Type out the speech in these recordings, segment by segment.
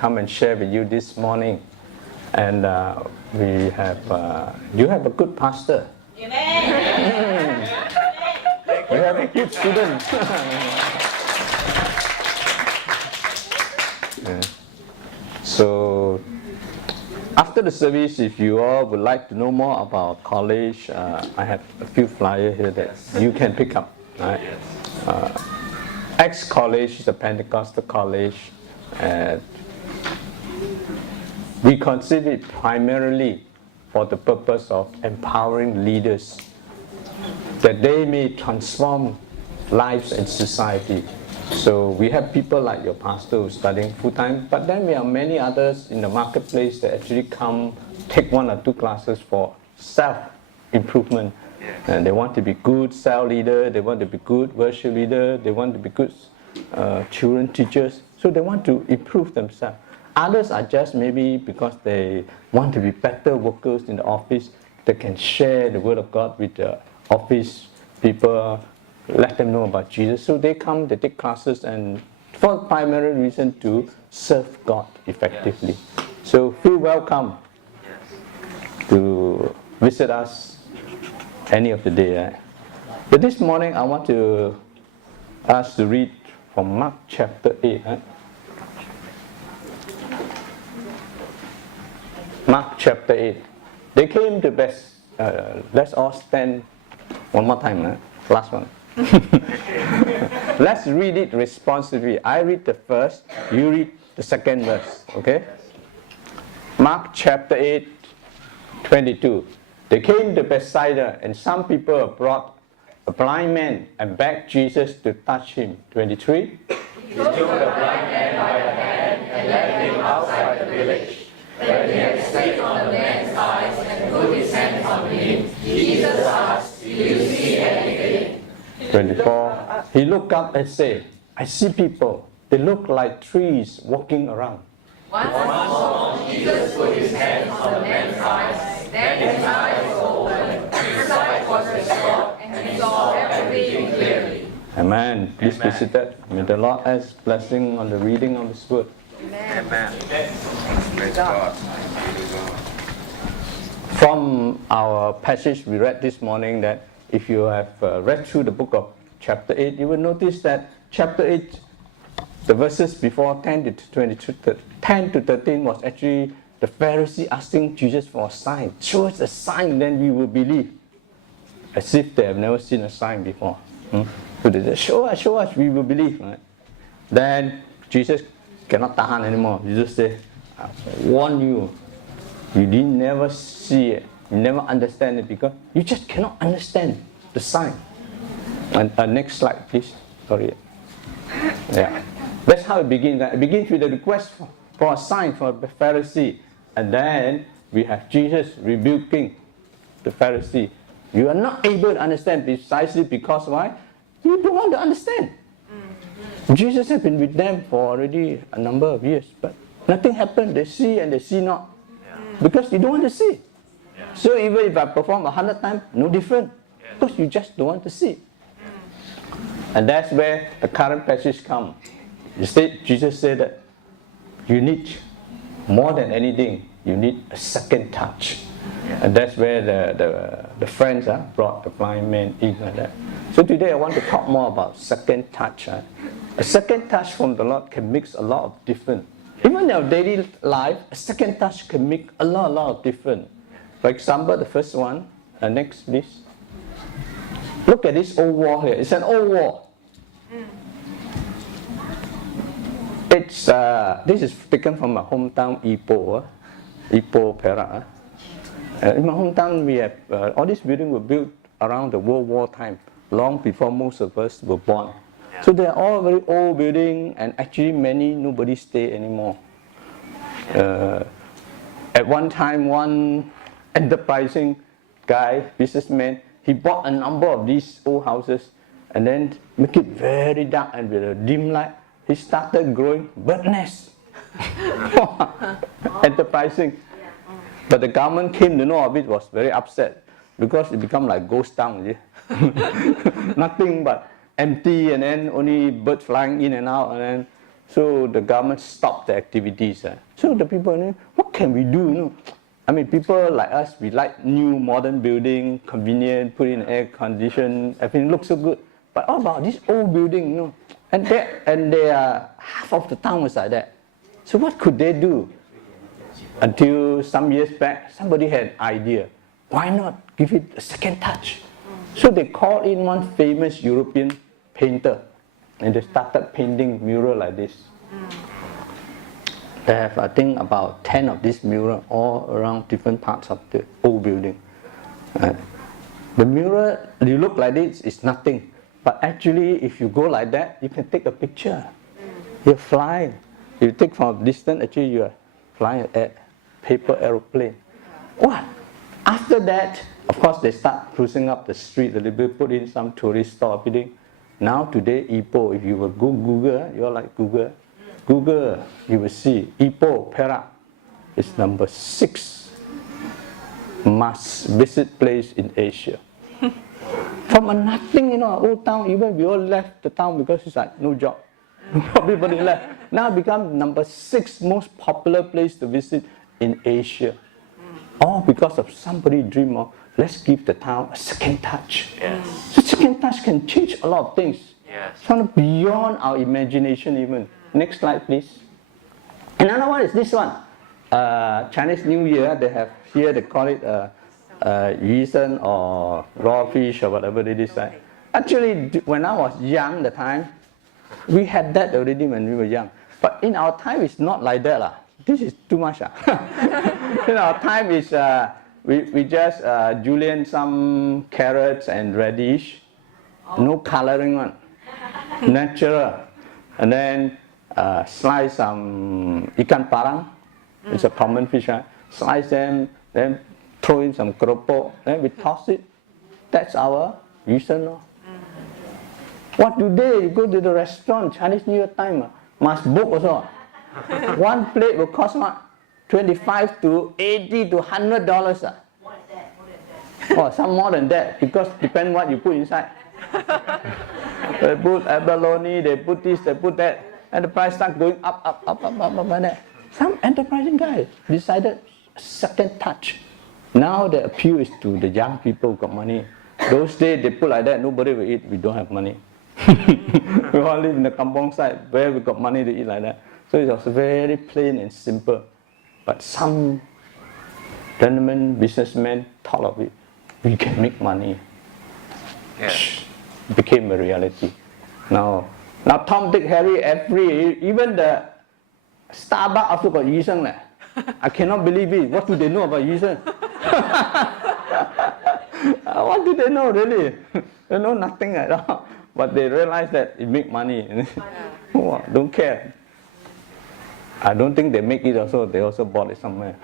come and share with you this morning. And you have a good pastor. Amen. We have a good student. Yeah. So after the service, if you all would like to know more about college, I have a few flyers here that you can pick up. Right? X College is a Pentecostal college. We consider it primarily for the purpose of empowering leaders, that they may transform lives and society. So we have people like your pastor who's studying full-time, but then we have many others in the marketplace that actually come, take 1 or 2 classes for self-improvement. And they want to be good cell leader, they want to be good worship leader, they want to be good children teachers. So they want to improve themselves. Others are just maybe because they want to be better workers in the office. They can share the word of God with the office people, let them know about Jesus. So they come, they take classes, and for primary reason to serve God effectively. So feel welcome to visit us any of the day. But this morning I want to ask to read from Mark chapter 8. Mark chapter 8. They came to Beth. Let's all stand one more time. Last one. Let's read it responsibly. I read the first, you read the second verse. Okay? Mark chapter 8, 22. They came to Bethsaida, and some people brought a blind man and begged Jesus to touch him. 23. He took the blind man by the hand and led him outside the village. When he had spit on the man's eyes and put his hands on him, Jesus asked, "Do you see anything?" 24. He looked up and said, "I see people. They look like trees walking around." Once more, Jesus put his hands on the man's eyes. Then his eyes were opened, his sight was restored, and he saw everything clearly. Amen. Please be seated. May the Lord add blessing on the reading of His word. Amen. Praise God. From our passage we read this morning, that if you have read through the book of chapter 8, you will notice that chapter 8, the verses before 10 to 22, 10 to 13 was actually the Pharisee asking Jesus for a sign. Show us a sign, then we will believe. As if they have never seen a sign before. So they said, show us, we will believe. Right? Then Jesus cannot tahan anymore. Jesus said, I warn you, you didn't never see it, you never understand it, because you just cannot understand the sign. And next slide, please. Sorry. Yeah. That's how it begins. It begins with a request for a sign for the Pharisee. And then we have Jesus rebuking the Pharisee. You are not able to understand precisely because why? You don't want to understand. Jesus has been with them for already a number of years, but nothing happened. They see and they see not. Because you don't want to see. So even if I perform 100 times, no different. Because you just don't want to see. And that's where the current passage comes. Jesus said that you need, more than anything, you need a second touch. And that's where the friends brought the blind man in like that. So today I want to talk more about second touch. A second touch from the Lord can make a lot of difference. Even in our daily life, a second touch can make a lot of difference. For example, the first one, next please. Look at this old wall here. It's an old wall. It's this is taken from my hometown, Ipoh, Perak. In my hometown, we have all these buildings were built around the World War time, long before most of us were born. So they are all very old buildings, and actually nobody stay anymore. At one time, one enterprising guy, businessman, he bought a number of these old houses and then make it very dark and with a dim light. He started growing bird nests. Enterprising. But the government came to know of it, was very upset because it become like ghost town. Nothing but empty, and then only birds flying in and out. And then So the government stopped the activities. So the people, what can we do? I mean, people like us, we like new modern building, convenient, put in air condition, everything looks so good. But what about this old building? And they are, half of the town was like that. So what could they do? Until some years back, somebody had an idea. Why not give it a second touch? So they called in one famous European painter, and they started painting mural like this. They have, I think, about 10 of these murals all around different parts of the old building. The mural, you look like this, it's nothing. But actually, if you go like that, you can take a picture. You're flying. You take from a distance, actually you are flying a paper aeroplane. What? After that, of course, they start cruising up the street a little bit, put in some tourist store, everything. Now today, Ipoh, if you will go Google, you're like Google, you will see Ipoh, Perak is number 6 must visit place in Asia. From a nothing, old town, even we all left the town because it's like no job. Everybody left. Now become number 6 most popular place to visit in Asia. All because of somebody dream of, let's give the town a second touch. Yes. So second touch can change a lot of things. Yes. It's beyond our imagination even. Next slide, please. Another one is this one. Chinese New Year, they have here, they call it Yusen or raw fish or whatever it is. Actually, when I was young, the time, we had that already when we were young. But in our time, it's not like that. This is too much. In our time, is we just julienne some carrots and radish, no coloring one, natural. And then slice some ikan parang, it's a common fish. Slice them, then throw in some keropok, then we toss it. That's our yusen. What do they? You go to the restaurant, Chinese New Year time, must book also. One plate will cost what? $25 to $80 to $100. More than that. Or some more than that, because depend what you put inside. They put abalone, they put this, they put that, and the price start going up like that. Some enterprising guy decided second touch. Now the appeal is to the young people who got money. Those days they put like that, nobody will eat, we don't have money. We all live in the kampong side where we got money to eat like that. So it was very plain and simple. But some gentlemen, businessmen thought of it. We can make money. Yes. It became a reality. Now Tom, Dick, Harry, even the Starbucks also got yusen. I cannot believe it. What do they know about yusen? What do they know really? They know nothing at all. But they realize that it make money. Don't care. I don't think they make it also. They also bought it somewhere.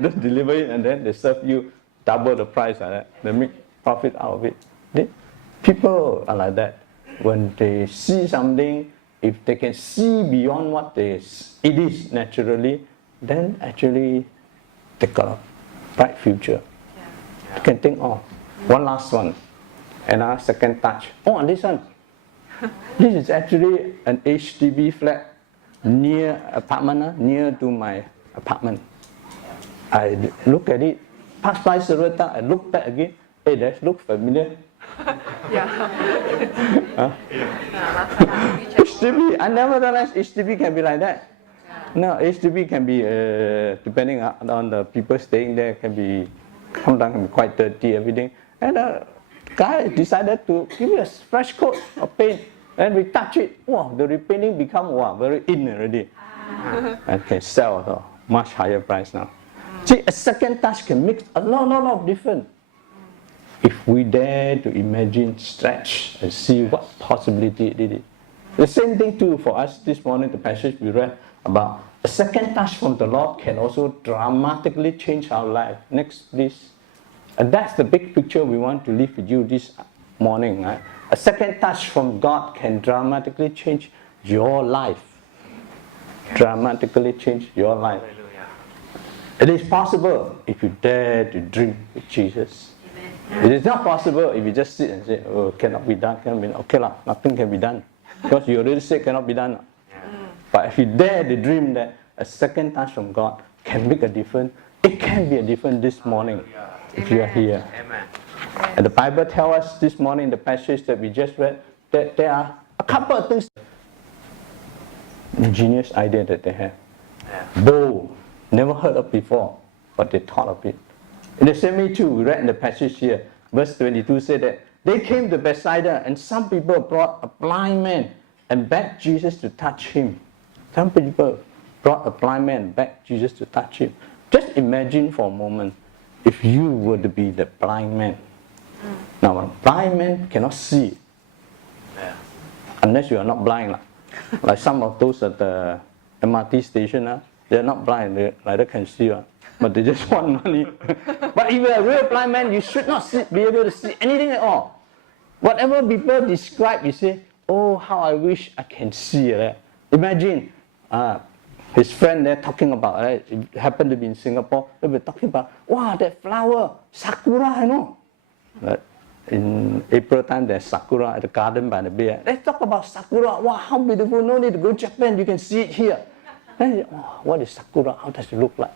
Just deliver it and then they serve you double the price like that. They make profit out of it. People are like that. When they see something, if they can see beyond what it is naturally, then actually they got a bright future. You can think, one last one. Another second touch. And this one. This is actually an HDB flat near apartment, near to my apartment. I look at it, pass by several times, I look back again. Hey, that looks familiar. HDB, I never realized HDB can be like that. No, HDB can be, depending on the people staying there, sometimes can be quite dirty, everything. And the guy decided to give me a fresh coat of paint. And we touch it, the repainting become very in already. And can sell at a much higher price now. See, a second touch can make a lot of difference. If we dare to imagine, stretch, and see what possibility it is. The same thing too for us this morning, the passage we read about a second touch from the Lord can also dramatically change our life. Next, please. And that's the big picture we want to leave with you this morning. Right? A second touch from God can dramatically change your life. Dramatically change your life. It is possible if you dare to dream with Jesus. It is not possible if you just sit and say, cannot be done, cannot be done. Okay, nothing can be done. Because you already said cannot be done. But if you dare to dream that a second touch from God can make a difference, it can be a difference this morning if you are here. Amen. And the Bible tells us this morning in the passage that we just read that there are a couple of things, ingenious idea that they have. Yeah. Bold, never heard of before, but they thought of it. In the same way too, we read in the passage here, verse 22 said that they came to Bethsaida and some people brought a blind man and begged Jesus to touch him. Some people brought a blind man and begged Jesus to touch him. Just imagine for a moment if you were to be the blind man. Now, a blind man cannot see Yeah. unless you are not blind. Like some of those at the MRT station, they are not blind, they neither can see, but they just want money. But if you are a real blind man, you should not be able to see anything at all. Whatever people describe, you say, oh, how I wish I can see. Imagine his friend there talking about, it happened to be in Singapore, they were talking about, wow, that flower, sakura, you know. In April time, there's sakura at the garden by the bay. Let's talk about sakura. Wow, how beautiful. No need to go to Japan. You can see it here. Then, oh, what is sakura? How does it look like?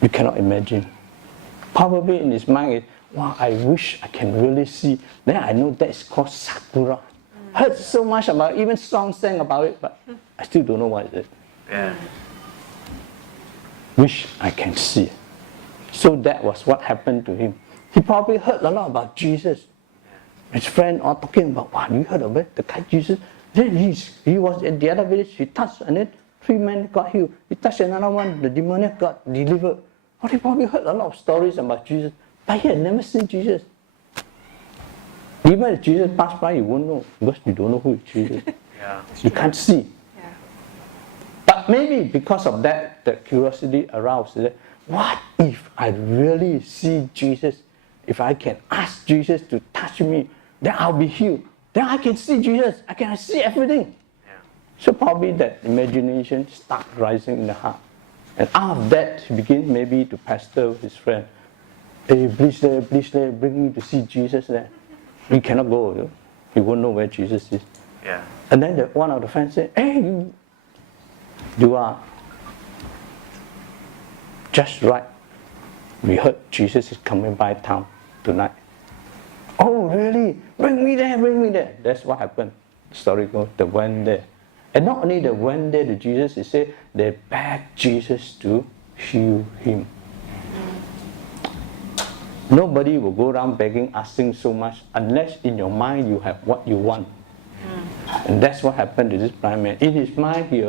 You cannot imagine. Probably in his mind, wow, I wish I can really see. Then I know that is called sakura. Heard so much about it, even songs sang about it, but I still don't know what it is. Yeah. Wish I can see. So that was what happened to him. He probably heard a lot about Jesus. His friend all talking about, wow, you heard of it? The guy Jesus? Then he was in the other village, he touched, and then 3 men got healed. He touched another one, the demoniac got delivered. Well, he probably heard a lot of stories about Jesus, but he had never seen Jesus. Even if Jesus passed by, you won't know, because you don't know who is Jesus. Yeah. You can't see. Yeah. But maybe because of that, the curiosity aroused. That, what if I really see Jesus? If I can ask Jesus to touch me, then I'll be healed. Then I can see Jesus. I can see everything. Yeah. So probably that imagination starts rising in the heart. And out of that, he begins maybe to pester his friend. Hey, please, bring me to see Jesus there. He cannot go. You know? He won't know where Jesus is. Yeah. And then one of the friends said, hey, you are just right. We heard Jesus is coming by town tonight. Oh, really? Bring me there. That's what happened. The story goes, they went there. And not only they went there to Jesus, he said they begged Jesus to heal him. Nobody will go around begging, asking so much, unless in your mind you have what you want. And that's what happened to this blind man. In his mind, he